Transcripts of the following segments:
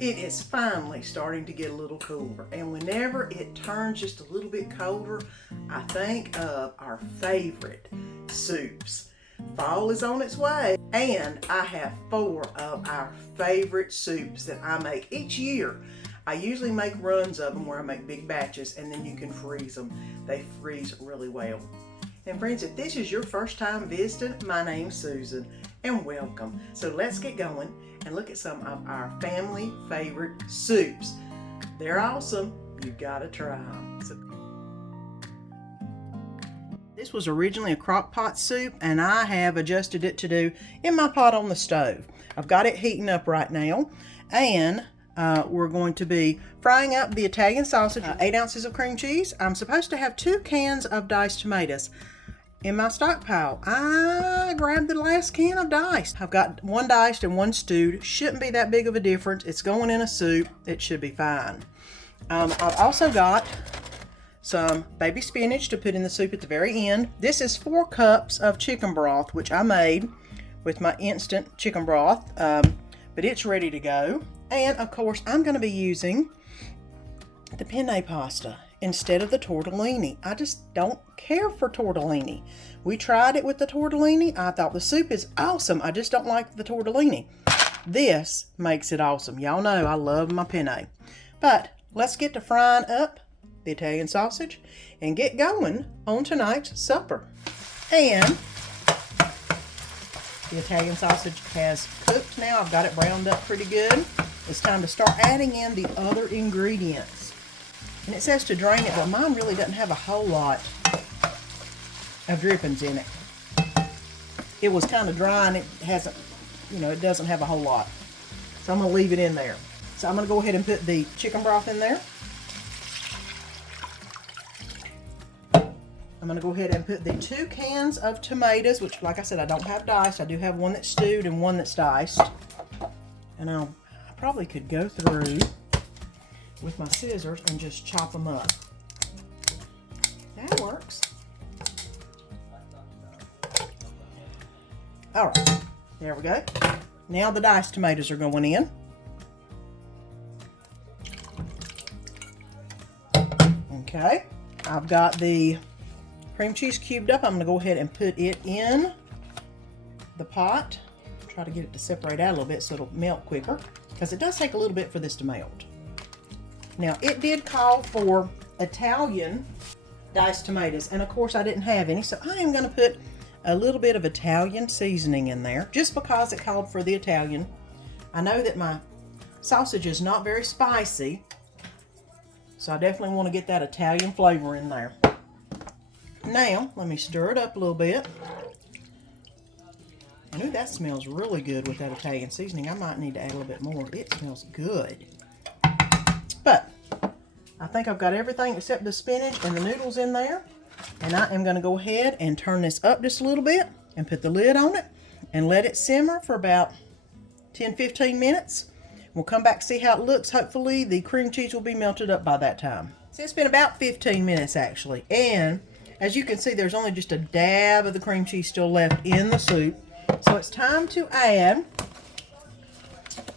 It is finally starting to get a little cooler, and whenever it turns just a little bit colder, I think of our favorite soups. Fall is on its way, and I have 4 of our favorite soups that I make each year. I usually make runs of them where I make big batches, and then you can freeze them. They freeze really well. And friends, if this is your first time visiting, my name's Susan, and welcome. So let's get going and look at some of our family favorite soups. They're awesome. You've got to try them. This was originally a crock pot soup, and I have adjusted it to do in my pot on the stove. I've got it heating up right now, and we're going to be frying up the Italian sausage, 8 ounces of cream cheese. I'm supposed to have 2 cans of diced tomatoes in my stockpile. I grabbed the last can of diced. I've got 1 diced and 1 stewed. Shouldn't be that big of a difference. It's going in a soup. It should be fine. I've also got some baby spinach to put in the soup at the very end. This is 4 cups of chicken broth, which I made with my instant chicken broth, but it's ready to go. And of course, I'm going to be using the penne pasta instead of the tortellini. I just don't care for tortellini. We tried it with the tortellini. I thought the soup is awesome. I just don't like the tortellini. This makes it awesome. Y'all know I love my penne. But let's get to frying up the Italian sausage and get going on tonight's supper. And the Italian sausage has cooked now. I've got it browned up pretty good. It's time to start adding in the other ingredients. And it says to drain it, but mine really doesn't have a whole lot of drippings in it. It was kind of dry, and it hasn't, it doesn't have a whole lot. So I'm going to leave it in there. So I'm going to go ahead and put the chicken broth in there. I'm going to go ahead and put the 2 cans of tomatoes, which, like I said, I don't have diced. I do have 1 that's stewed and 1 that's diced. And I probably could go through with my scissors and just chop them up. That works. All right, there we go. Now the diced tomatoes are going in. Okay, I've got the cream cheese cubed up. I'm going to go ahead and put it in the pot. Try to get it to separate out a little bit so it'll melt quicker, because it does take a little bit for this to melt. Now, it did call for Italian diced tomatoes, and of course I didn't have any, so I am going to put a little bit of Italian seasoning in there, just because it called for the Italian. I know that my sausage is not very spicy, so I definitely want to get that Italian flavor in there. Now, let me stir it up a little bit. I know that smells really good with that Italian seasoning. I might need to add a little bit more. It smells good. But I think I've got everything except the spinach and the noodles in there. And I am going to go ahead and turn this up just a little bit and put the lid on it and let it simmer for about 10-15 minutes. We'll come back and see how it looks. Hopefully the cream cheese will be melted up by that time. So it's been about 15 minutes actually. And as you can see, there's only just a dab of the cream cheese still left in the soup. So it's time to add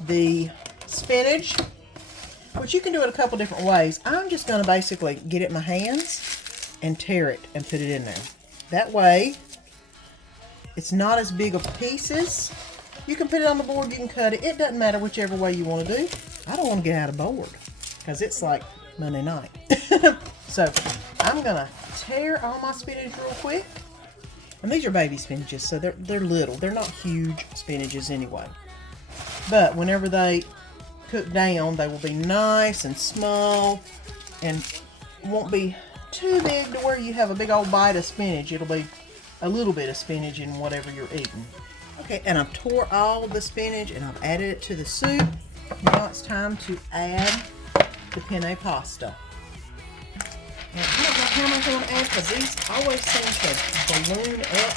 the spinach, which you can do it a couple different ways. I'm just going to basically get it in my hands and tear it and put it in there. That way, it's not as big of pieces. You can put it on the board, you can cut it. It doesn't matter whichever way you want to do. I don't want to get out of board because it's like Monday night. So I'm going to tear all my spinach real quick. And these are baby spinaches, so they're little. They're not huge spinaches anyway. But whenever they cook down, they will be nice and small and won't be too big to where you have a big old bite of spinach. It'll be a little bit of spinach in whatever you're eating. Okay, and I've tore all the spinach and I've added it to the soup. Now it's time to add the penne pasta. Now, I don't know how much I want to add because these always seem to balloon up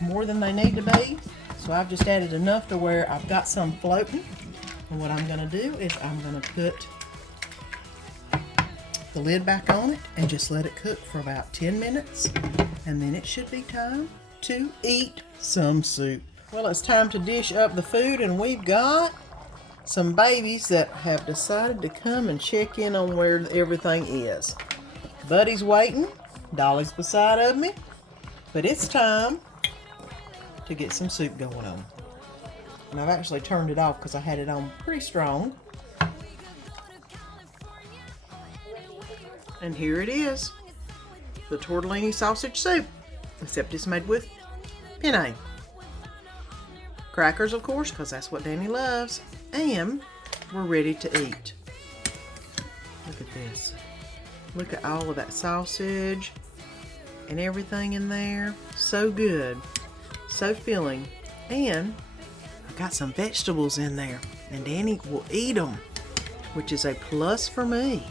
more than they need to be. So I've just added enough to where I've got some floating. And what I'm going to do is I'm going to put the lid back on it and just let it cook for about 10 minutes. And then it should be time to eat some soup. Well, it's time to dish up the food, and we've got some babies that have decided to come and check in on where everything is. Buddy's waiting, Dolly's beside of me, but it's time to get some soup going on. And I've actually turned it off because I had it on pretty strong. And here it is, the Tortellini Sausage Soup, except it's made with penne. Crackers, of course, because that's what Danny loves. And we're ready to eat. Look at this. Look at all of that sausage and everything in there. So good. So filling. And I got some vegetables in there. And Danny will eat them, which is a plus for me.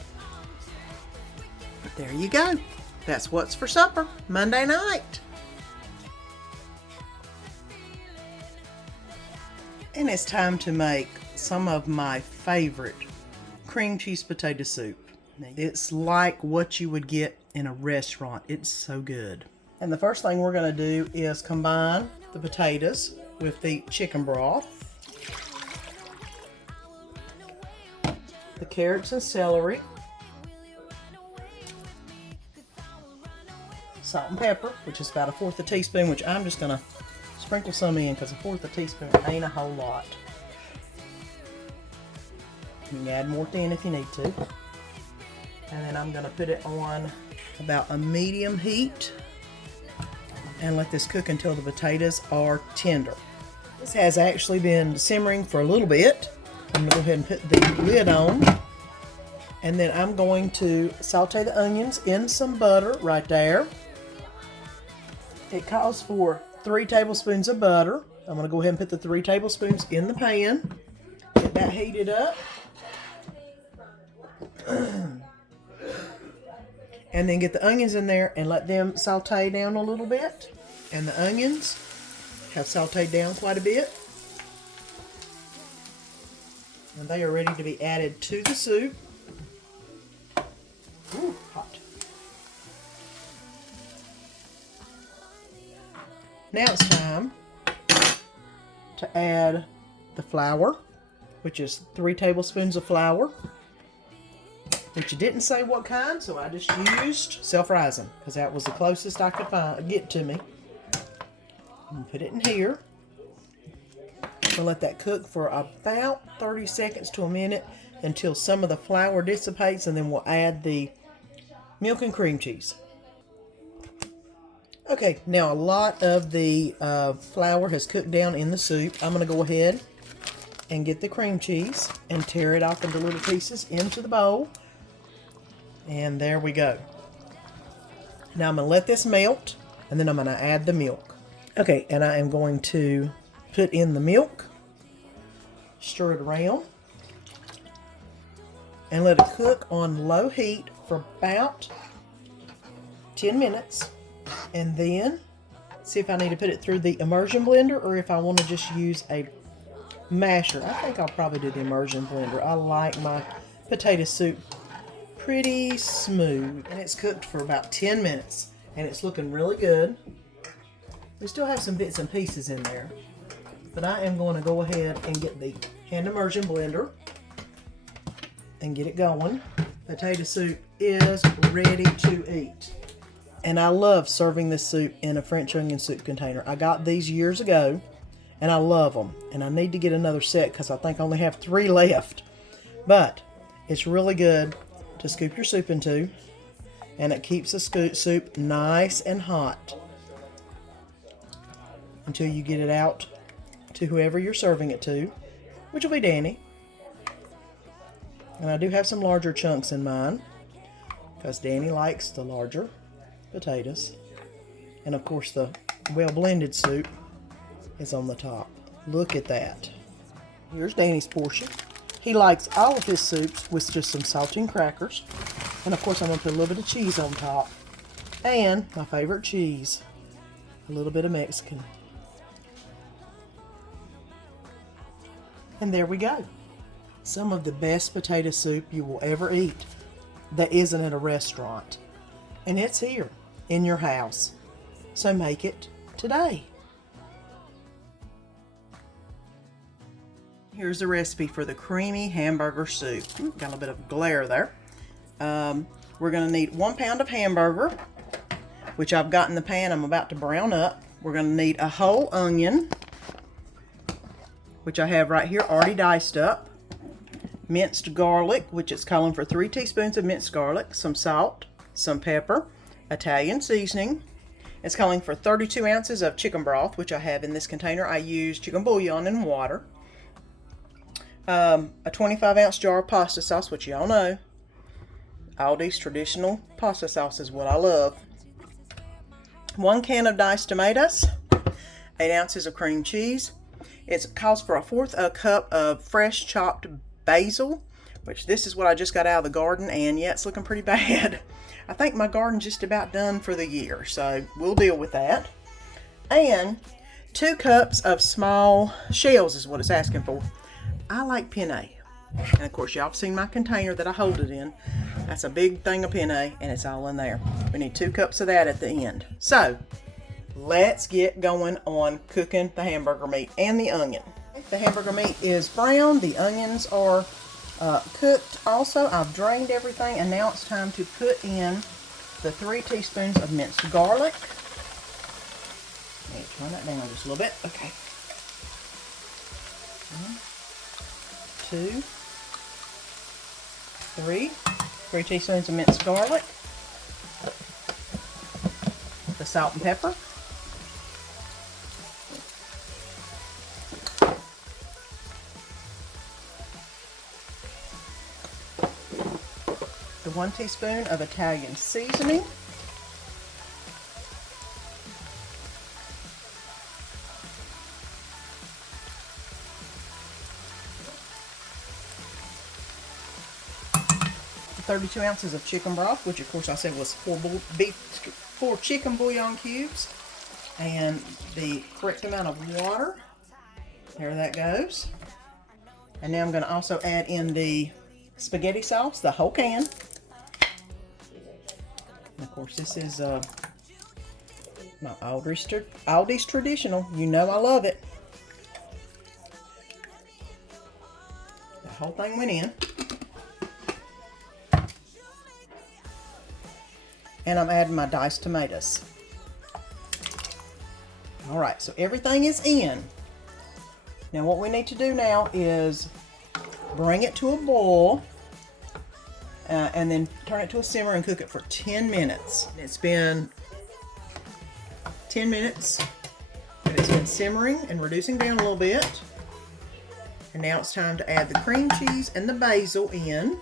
But there you go. That's what's for supper Monday night. And it's time to make some of my favorite cream cheese potato soup. It's like what you would get in a restaurant. It's so good. And the first thing we're going to do is combine the potatoes with the chicken broth, the carrots and celery, salt and pepper, which is about 1/4 teaspoon, which I'm just going to sprinkle some in because 1/4 teaspoon ain't a whole lot. You can add more thin if you need to. And then I'm going to put it on about a medium heat and let this cook until the potatoes are tender. This has actually been simmering for a little bit. I'm going to go ahead and put the lid on. And then I'm going to saute the onions in some butter right there. It calls for 3 tablespoons of butter. I'm going to go ahead and put the 3 tablespoons in the pan. Get that heated up. And then get the onions in there and let them saute down a little bit. And the onions have sauteed down quite a bit. And they are ready to be added to the soup. Ooh, hot. Now it's time to add the flour, which is 3 tablespoons of flour. Which you didn't say what kind, so I just used self-rising because that was the closest I could get to me. And put it in here. We'll let that cook for about 30 seconds to a minute until some of the flour dissipates, and then we'll add the milk and cream cheese. Okay, now a lot of the flour has cooked down in the soup. I'm going to go ahead and get the cream cheese and tear it off into little pieces into the bowl. And there we go. Now I'm going to let this melt, and then I'm going to add the milk. Okay, and I am going to put in the milk, stir it around, and let it cook on low heat for about 10 minutes. And then see if I need to put it through the immersion blender or if I want to just use a masher. I think I'll probably do the immersion blender. I like my potato soup pretty smooth, and it's cooked for about 10 minutes and it's looking really good. We still have some bits and pieces in there, but I am going to go ahead and get the hand immersion blender and get it going. Potato soup is ready to eat, and I love serving this soup in a French onion soup container. I got these years ago and I love them, and I need to get another set because I think I only have 3 left, but it's really good to scoop your soup into, and it keeps the soup nice and hot until you get it out to whoever you're serving it to, which will be Danny. And I do have some larger chunks in mine because Danny likes the larger potatoes. And of course the well blended soup is on the top. Look at that. Here's Danny's portion. He likes all of his soups with just some saltine crackers. And of course I'm going to put a little bit of cheese on top. And my favorite cheese, a little bit of Mexican. And there we go. Some of the best potato soup you will ever eat that isn't at a restaurant. And it's here in your house. So make it today. Here's the recipe for the Creamy Hamburger Soup. Got a little bit of glare there. We're going to need 1 pound of hamburger, which I've got in the pan I'm about to brown up. We're going to need a whole onion, which I have right here already diced up. Minced garlic, which is calling for 3 teaspoons of minced garlic. Some salt, some pepper, Italian seasoning. It's calling for 32 ounces of chicken broth, which I have in this container. I use chicken bouillon and water. A 25-ounce jar of pasta sauce, which y'all know. Aldi's traditional pasta sauce is what I love. 1 can of diced tomatoes. 8 ounces of cream cheese. It calls for 1/4 cup of fresh chopped basil, which this is what I just got out of the garden, and yeah, it's looking pretty bad. I think my garden's just about done for the year, so we'll deal with that. And 2 cups of small shells is what it's asking for. I like penne. And of course, y'all have seen my container that I hold it in. That's a big thing of penne, and it's all in there. We need 2 cups of that at the end. So, let's get going on cooking the hamburger meat and the onion. The hamburger meat is brown. The onions are cooked also. I've drained everything, and now it's time to put in the 3 teaspoons of minced garlic. Let me turn that down just a little bit. Okay. 1, 2, 3 teaspoons of minced garlic, the salt and pepper, the 1 teaspoon of Italian seasoning, the 32 ounces of chicken broth, which of course I said was 4 chicken bouillon cubes, and the correct amount of water. There that goes. And now I'm going to also add in the spaghetti sauce, the whole can. And of course, this is my Aldi's traditional. You know I love it. The whole thing went in. And I'm adding my diced tomatoes. All right, so everything is in. Now what we need to do now is bring it to a boil and then turn it to a simmer and cook it for 10 minutes. It's been 10 minutes and it's been simmering and reducing down a little bit. And now it's time to add the cream cheese and the basil in.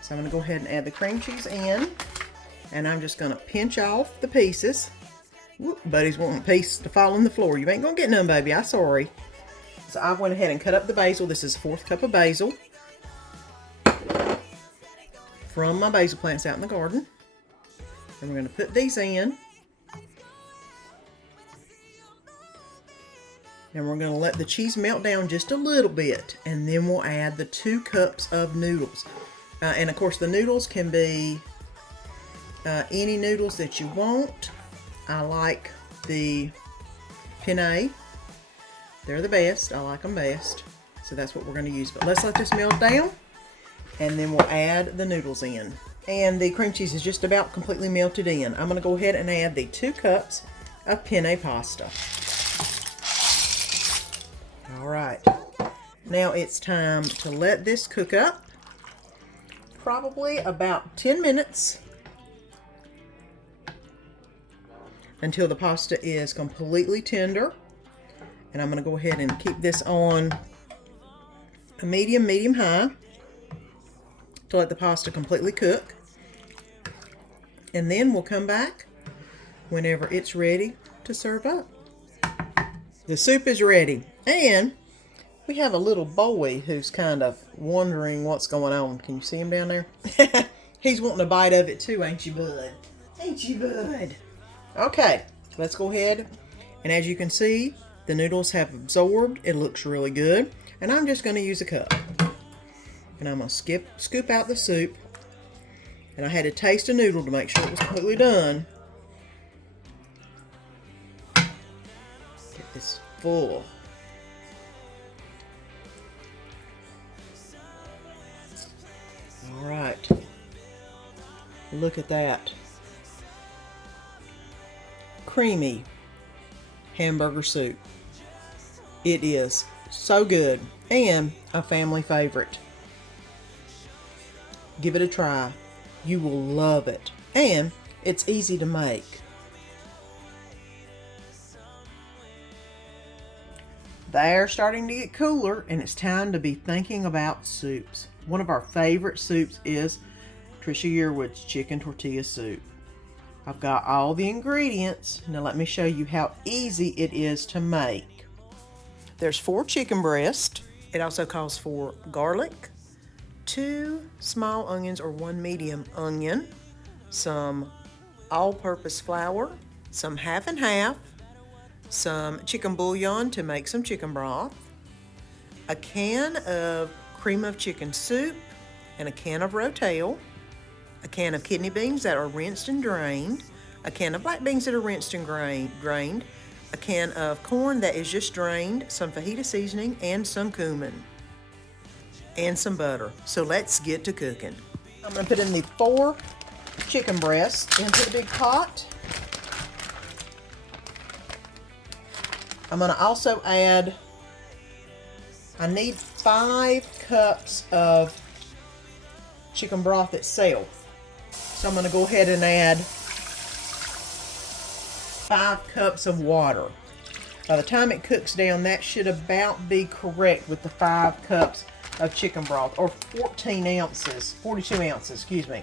So I'm going to go ahead and add the cream cheese in. And I'm just going to pinch off the pieces. Whoop, buddy's wanting a piece to fall on the floor. You ain't going to get none, baby. I'm sorry. So I went ahead and cut up the basil. This is 1/4 cup of basil from my basil plants out in the garden. And we're going to put these in. And we're going to let the cheese melt down just a little bit. And then we'll add the 2 cups of noodles. And of course the noodles can be any noodles that you want. I like the penne. They're the best. I like them best. So that's what we're going to use. But let's let this melt down. And then we'll add the noodles in. And the cream cheese is just about completely melted in. I'm going to go ahead and add the 2 cups of penne pasta. Alright. Now it's time to let this cook up. Probably about 10 minutes. Until the pasta is completely tender. And I'm going to go ahead and keep this on a medium high to let the pasta completely cook. And then we'll come back whenever it's ready to serve up. The soup is ready. And we have a little boy who's kind of wondering what's going on. Can you see him down there? He's wanting a bite of it too, ain't you, bud? Ain't you, bud? Okay, let's go ahead. And as you can see, the noodles have absorbed. It looks really good. And I'm just going to use a cup. And I'm going to scoop out the soup. And I had to taste a noodle to make sure it was completely done. Get this full. All right. Look at that. Creamy Hamburger Soup. It is so good and a family favorite. Give it a try. You will love it. And it's easy to make. The air's starting to get cooler and it's time to be thinking about soups. One of our favorite soups is Trisha Yearwood's Chicken Tortilla Soup. I've got all the ingredients. Now let me show you how easy it is to make. There's 4 chicken breasts. It also calls for garlic, 2 small onions or 1 medium onion, some all-purpose flour, some half and half, some chicken bouillon to make some chicken broth, a can of cream of chicken soup, and a can of rotel, a can of kidney beans that are rinsed and drained, a can of black beans that are rinsed and drained, a can of corn that is just drained, some fajita seasoning, and some cumin, and some butter. So let's get to cooking. I'm going to put in the 4 chicken breasts into the big pot. I'm going to also add, I need 5 cups of chicken broth itself. So I'm going to go ahead and add 5 cups of water. By the time it cooks down, that should about be correct with the 5 cups of chicken broth, or 42 ounces, excuse me,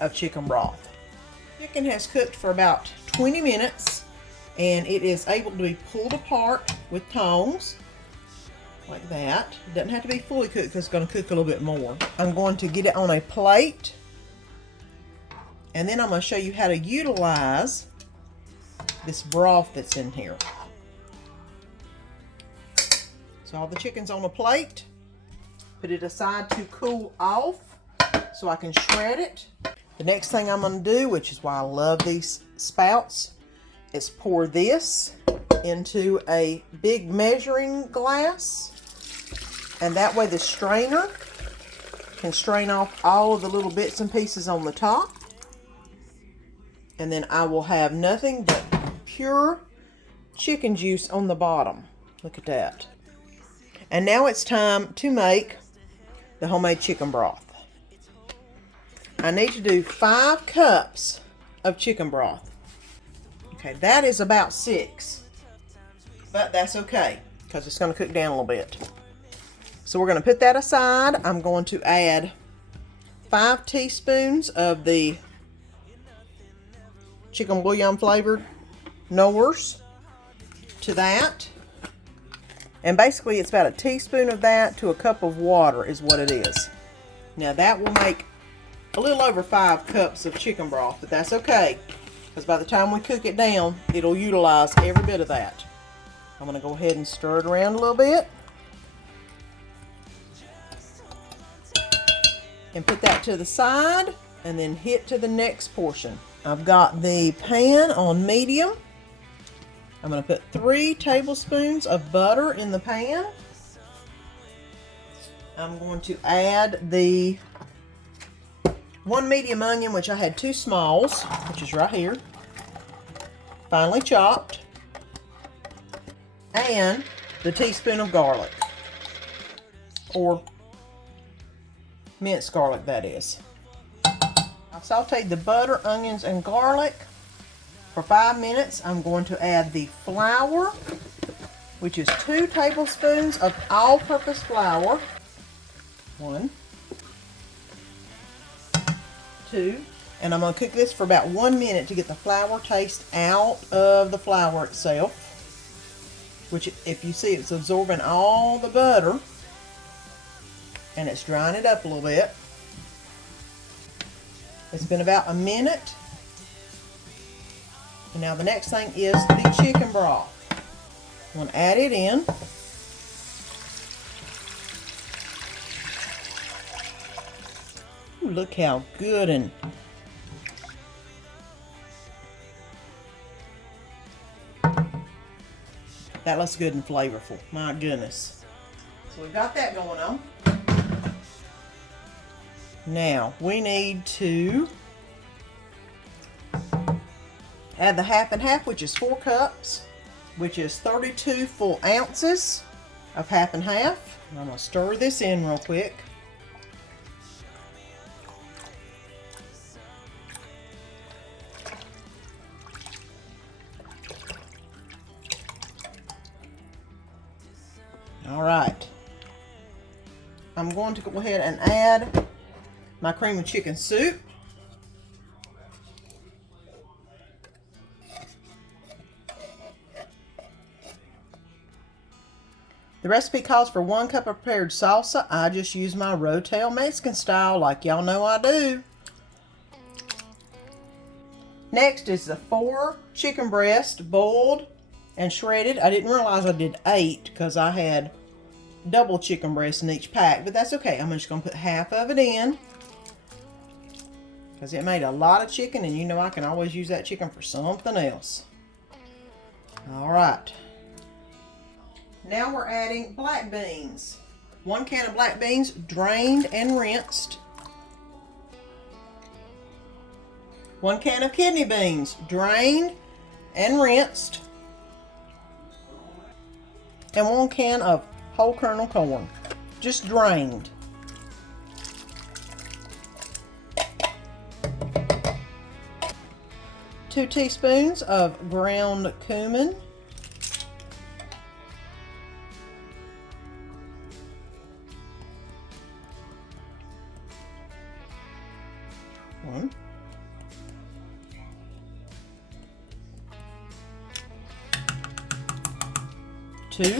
of chicken broth. Chicken has cooked for about 20 minutes. And it is able to be pulled apart with tongs, like that. It doesn't have to be fully cooked because it's going to cook a little bit more. I'm going to get it on a plate, and then I'm going to show you how to utilize this broth that's in here. So all the chicken's on a plate. Put it aside to cool off so I can shred it. The next thing I'm going to do, which is why I love these spouts, is pour this into a big measuring glass, and that way the strainer can strain off all of the little bits and pieces on the top, and then I will have nothing but pure chicken juice on the bottom. Look at that. And now it's time to make the homemade chicken broth. I need to do 5 cups of chicken broth. Okay, that is about 6, but that's okay because it's going to cook down a little bit. So we're going to put that aside. I'm going to add 5 teaspoons of the chicken bouillon flavored Knorrs to that. And basically it's about a teaspoon of that to a cup of water is what it is. Now that will make a little over 5 cups of chicken broth, but that's okay. Because by the time we cook it down, it'll utilize every bit of that. I'm going to go ahead and stir it around a little bit. And put that to the side, and then hit to the next portion. I've got the pan on medium. I'm going to put 3 tablespoons of butter in the pan. I'm going to add the 1 medium onion, which I had 2 smalls, which is right here, finely chopped, and the teaspoon of garlic, or minced garlic, that is. I've sauteed the butter, onions, and garlic for 5 minutes. I'm going to add the flour, which is 2 tablespoons of all-purpose flour. 1, 2, and I'm going to cook this for about 1 minute to get the flour taste out of the flour itself, which, if you see, it's absorbing all the butter and it's drying it up a little bit. It's been about a minute, and now the next thing is the chicken broth. I'm going to add it in. Ooh, look how good and that looks good and flavorful. My goodness. So we've got that going on. Now we need to add the half and half, which is 4 cups, which is 32 full ounces of half and half. I'm going to stir this in real quick. All right. I'm going to go ahead and add my cream of chicken soup. The recipe calls for 1 cup of prepared salsa. I just use my Rotel Mexican style, like y'all know I do. Next is the 4 chicken breasts, boiled and shredded. I didn't realize I did 8 because I had double chicken breasts in each pack, but that's okay. I'm just going to put half of it in because it made a lot of chicken, and you know I can always use that chicken for something else. All right. Now we're adding black beans. 1 can of black beans, drained and rinsed. 1 can of kidney beans, drained and rinsed. And 1 can of whole kernel corn, just drained. Two teaspoons of ground cumin. 1. 2.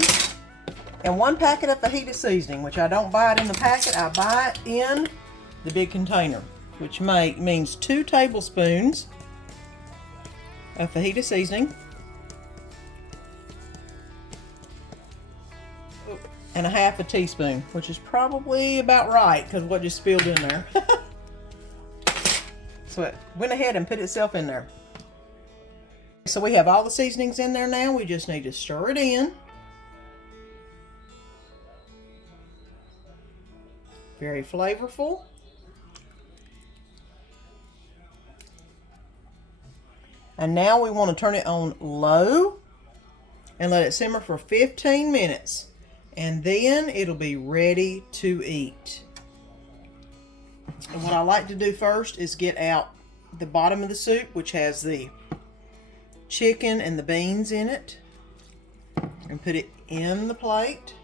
And 1 packet of fajita seasoning, which I don't buy it in the packet, I buy it in the big container, which means 2 tablespoons of fajita seasoning and a half a teaspoon, which is probably about right because what just spilled in there. So it went ahead and put itself in there. So we have all the seasonings in there now. We just need to stir it in. Very flavorful. And now we want to turn it on low and let it simmer for 15 minutes. And then it'll be ready to eat. And what I like to do first is get out the bottom of the soup, which has the chicken and the beans in it, and put it in the plate.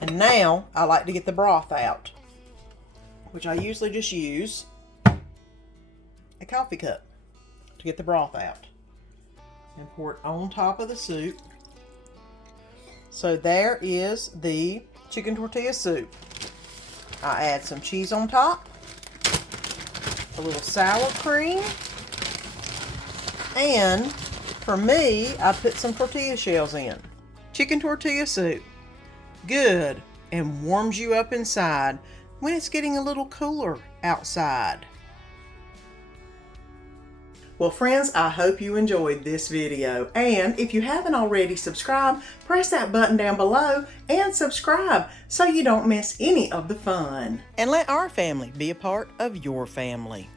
And now I like to get the broth out, which I usually just use a coffee cup to get the broth out, and pour it on top of the soup. So there is the chicken tortilla soup. I add some cheese on top, a little sour cream, and for me, I put some tortilla shells in. Chicken tortilla soup. Good, and warms you up inside when it's getting a little cooler outside. Well, friends, I hope you enjoyed this video, and if you haven't already subscribed, press that button down below and subscribe so you don't miss any of the fun. And let our family be a part of your family.